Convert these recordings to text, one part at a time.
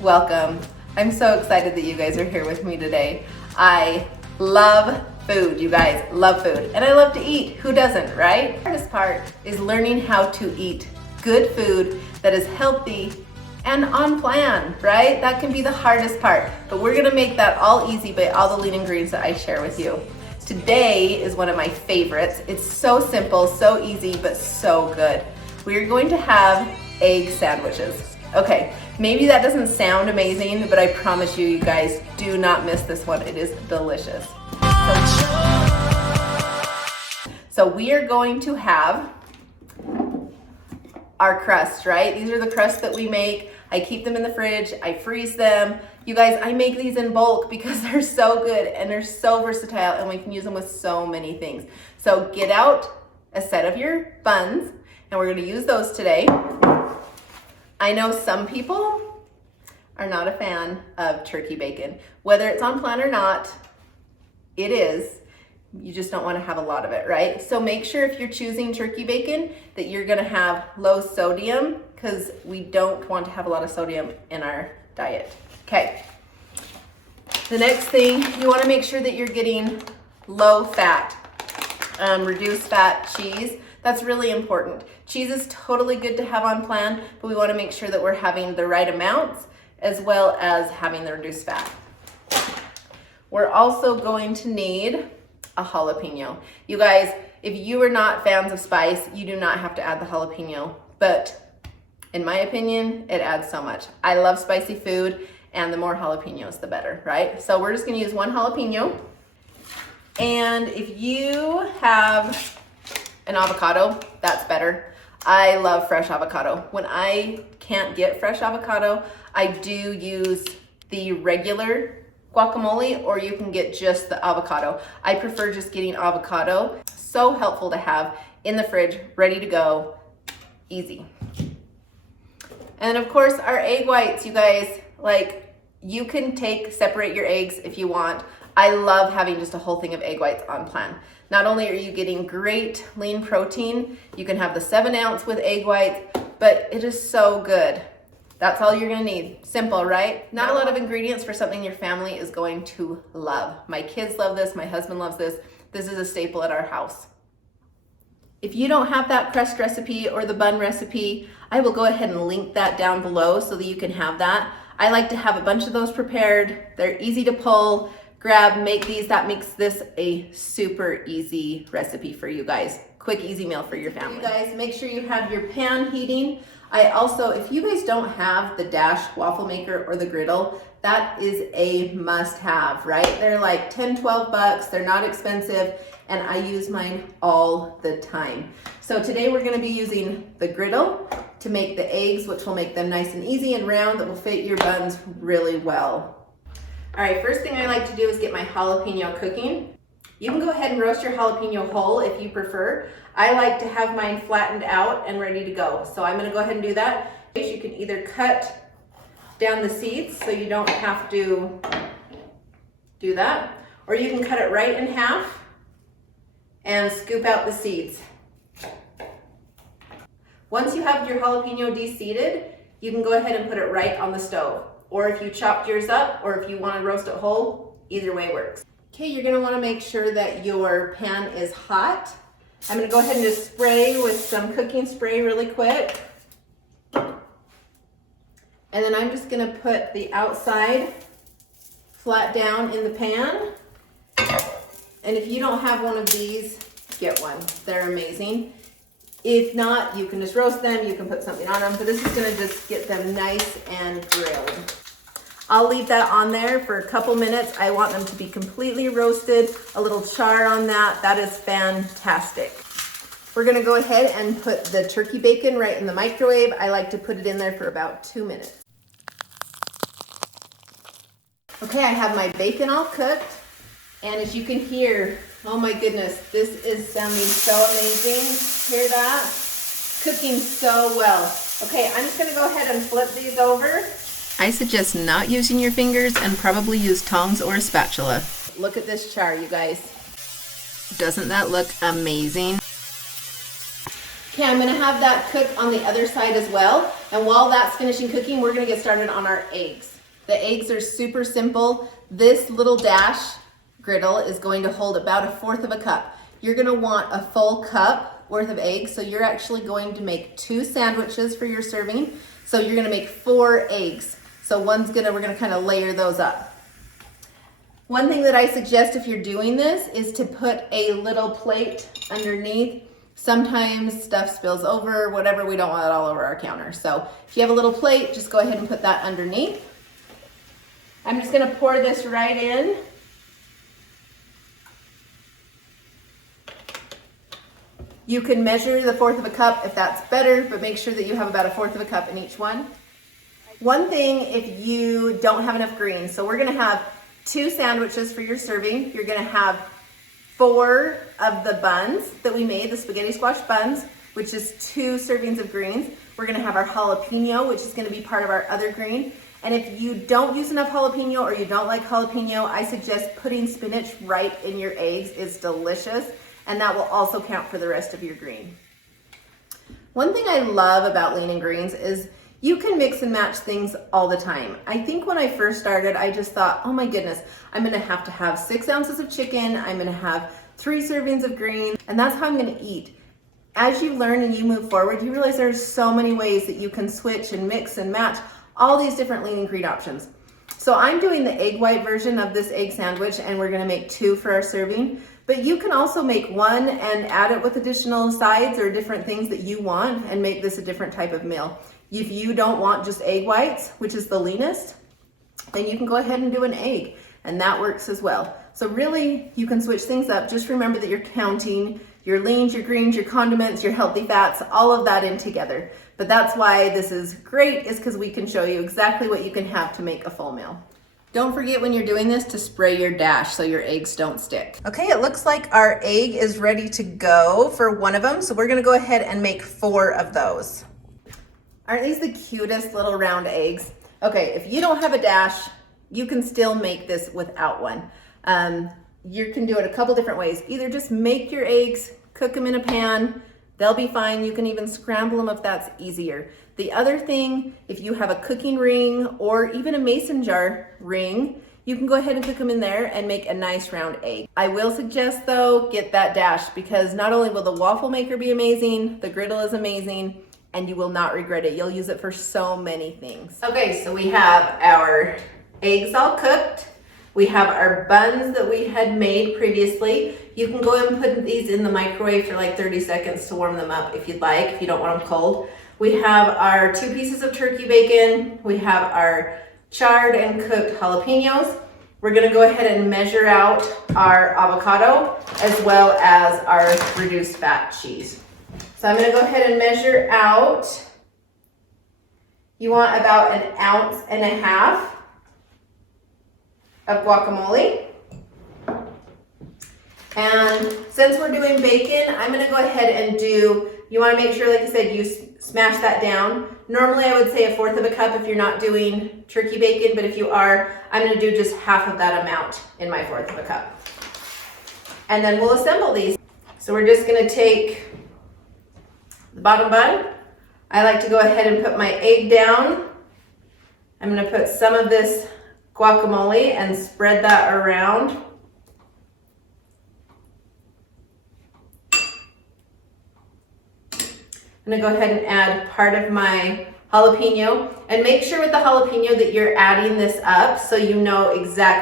Welcome. I'm so excited that you guys are here with me today. I love food, you guys, love food. And I love to eat, who doesn't, right? The hardest part is learning how to eat good food that is healthy and on plan, right? That can be the hardest part, but we're gonna make that all easy by all the lean ingredients that I share with you. Today is one of my favorites. It's so simple, so easy, but so good. We're going to have egg sandwiches. Okay, maybe that doesn't sound amazing, but I promise you, you guys, do not miss this one. It is delicious. So we are going to have our crust, right? These are the crusts that we make. I keep them in the fridge, I freeze them. You guys, I make these in bulk because they're so good and they're so versatile and we can use them with so many things. So get out a set of your buns and we're gonna use those today. I know some people are not a fan of turkey bacon. Whether it's on plan or not, it is. You just don't want to have a lot of it, right? So make sure if you're choosing turkey bacon that you're gonna have low sodium because we don't want to have a lot of sodium in our diet. Okay. The next thing, you want to make sure that you're getting low fat, reduced fat cheese. That's really important. Cheese is totally good to have on plan, but we want to make sure that we're having the right amounts as well as having the reduced fat. We're also going to need a jalapeno. You guys, if you are not fans of spice, you do not have to add the jalapeno, but in my opinion, it adds so much. I love spicy food and the more jalapenos, the better, right? So we're just gonna use one jalapeno. And if you have an avocado, that's better. I love fresh avocado. When I can't get fresh avocado, I do use the regular guacamole, or you can get just the avocado. I prefer just getting avocado. So helpful to have in the fridge, ready to go, easy. And of course, our egg whites, you guys, like you can separate your eggs if you want. I love having just a whole thing of egg whites on plan. Not only are you getting great lean protein, you can have the 7 ounce with egg whites, but it is so good. That's all you're gonna need. Simple, right? Not a lot of ingredients for something your family is going to love. My kids love this, my husband loves this. This is a staple at our house. If you don't have that crust recipe or the bun recipe, I will go ahead and link that down below so that you can have that. I like to have a bunch of those prepared. They're easy to pull, grab, make these. That makes this a super easy recipe for you guys. Quick, easy meal for your family. You guys, make sure you have your pan heating. I also, if you guys don't have the Dash waffle maker or the griddle, that is a must have, right? They're like 10, 12 bucks. They're not expensive. And I use mine all the time. So today we're gonna be using the griddle to make the eggs, which will make them nice and easy and round that will fit your buns really well. All right, first thing I like to do is get my jalapeno cooking. You can go ahead and roast your jalapeno whole if you prefer. I like to have mine flattened out and ready to go. So I'm gonna go ahead and do that. You can either cut down the seeds so you don't have to do that, or you can cut it right in half and scoop out the seeds. Once you have your jalapeno de-seeded, you can go ahead and put it right on the stove. Or if you chopped yours up, or if you want to roast it whole, either way works. Okay, you're gonna wanna make sure that your pan is hot. I'm gonna go ahead and just spray with some cooking spray really quick. And then I'm just gonna put the outside flat down in the pan. And if you don't have one of these, get one. They're amazing. If not, you can just roast them. You can put something on them, but this is gonna just get them nice and grilled. I'll leave that on there for a couple minutes. I want them to be completely roasted, a little char on that. That is fantastic. We're gonna go ahead and put the turkey bacon right in the microwave. I like to put it in there for about 2 minutes. Okay, I have my bacon all cooked. And as you can hear, oh my goodness, this is sounding so amazing. Hear that? Cooking so well. Okay, I'm just gonna go ahead and flip these over. I suggest not using your fingers and probably use tongs or a spatula. Look at this char, you guys. Doesn't that look amazing? Okay, I'm gonna have that cook on the other side as well. And while that's finishing cooking, we're gonna get started on our eggs. The eggs are super simple. This little dash griddle is going to hold about 1/4 of a cup. You're gonna want a full cup worth of eggs. So you're actually going to make 2 sandwiches for your serving. So you're gonna make 4 eggs. So we're gonna kind of layer those up. One thing that I suggest if you're doing this is to put a little plate underneath. Sometimes stuff spills over, whatever, we don't want it all over our counter. So if you have a little plate, just go ahead and put that underneath. I'm just gonna pour this right in. You can measure the 1/4 of a cup if that's better, but make sure that you have about 1/4 of a cup in each one. One thing, if you don't have enough greens, so we're gonna have 2 sandwiches for your serving. You're gonna have 4 of the buns that we made, the spaghetti squash buns, which is 2 servings of greens. We're gonna have our jalapeno, which is gonna be part of our other green. And if you don't use enough jalapeno or you don't like jalapeno, I suggest putting spinach right in your eggs. It's delicious, and that will also count for the rest of your green. One thing I love about lean and greens is you can mix and match things all the time. I think when I first started, I just thought, oh my goodness, I'm gonna have to have 6 ounces of chicken, I'm gonna have 3 servings of greens, and that's how I'm gonna eat. As you learn and you move forward, you realize there's so many ways that you can switch and mix and match all these different lean and green options. So I'm doing the egg white version of this egg sandwich, and we're gonna make 2 for our serving. But you can also make 1 and add it with additional sides or different things that you want and make this a different type of meal. If you don't want just egg whites, which is the leanest, then you can go ahead and do an egg, and that works as well. So really, you can switch things up. Just remember that you're counting your leans, your greens, your condiments, your healthy fats, all of that in together. But that's why this is great, is because we can show you exactly what you can have to make a full meal. Don't forget when you're doing this to spray your dash so your eggs don't stick. Okay, it looks like our egg is ready to go for one of them. So we're gonna go ahead and make 4 of those. Aren't these the cutest little round eggs? Okay, if you don't have a dash, you can still make this without one. You can do it a couple different ways. Either just make your eggs, cook them in a pan, they'll be fine. You can even scramble them if that's easier. The other thing, if you have a cooking ring or even a mason jar ring, you can go ahead and cook them in there and make a nice round egg. I will suggest though, get that dash, because not only will the waffle maker be amazing, the griddle is amazing, and you will not regret it. You'll use it for so many things. Okay, so we have our eggs all cooked. We have our buns that we had made previously. You can go ahead and put these in the microwave for like 30 seconds to warm them up if you'd like, if you don't want them cold. We have our 2 pieces of turkey bacon. We have our charred and cooked jalapenos. We're gonna go ahead and measure out our avocado as well as our reduced fat cheese. So I'm gonna go ahead and measure out. You want about 1.5 ounces of guacamole. And since we're doing bacon, I'm gonna go ahead and you wanna make sure, like I said, you smash that down. Normally I would say 1/4 of a cup if you're not doing turkey bacon, but if you are, I'm gonna do just half of that amount in my 1/4 of a cup. And then we'll assemble these. So we're just gonna take the bottom bun. I like to go ahead and put my egg down. I'm gonna put some of this guacamole and spread that around. I'm gonna go ahead and add part of my jalapeno, and make sure with the jalapeno that you're adding this up so you know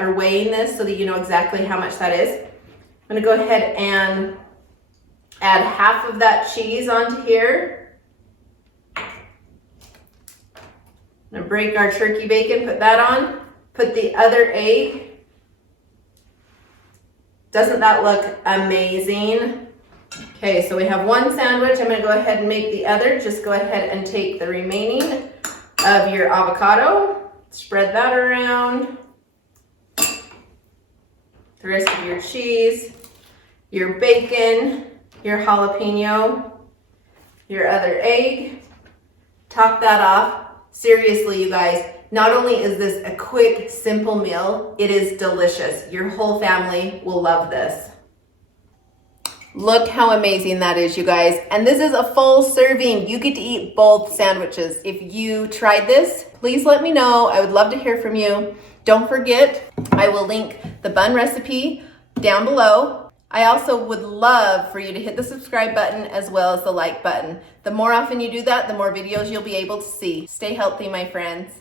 or weighing this so that you know exactly how much that is. I'm gonna go ahead and add half of that cheese onto here. I'm gonna break our turkey bacon, put that on, put the other egg. Doesn't that look amazing? Okay, so we have one sandwich. I'm gonna go ahead and make the other. Just go ahead and take the remaining of your avocado, spread that around, the rest of your cheese, your bacon, your jalapeno, your other egg, top that off. Seriously, you guys, not only is this a quick, simple meal, it is delicious. Your whole family will love this. Look how amazing that is, you guys. And this is a full serving. You get to eat both sandwiches. If you tried this, please let me know. I would love to hear from you. Don't forget, I will link the bun recipe down below. I also would love for you to hit the subscribe button as well as the like button. The more often you do that, the more videos you'll be able to see. Stay healthy, my friends.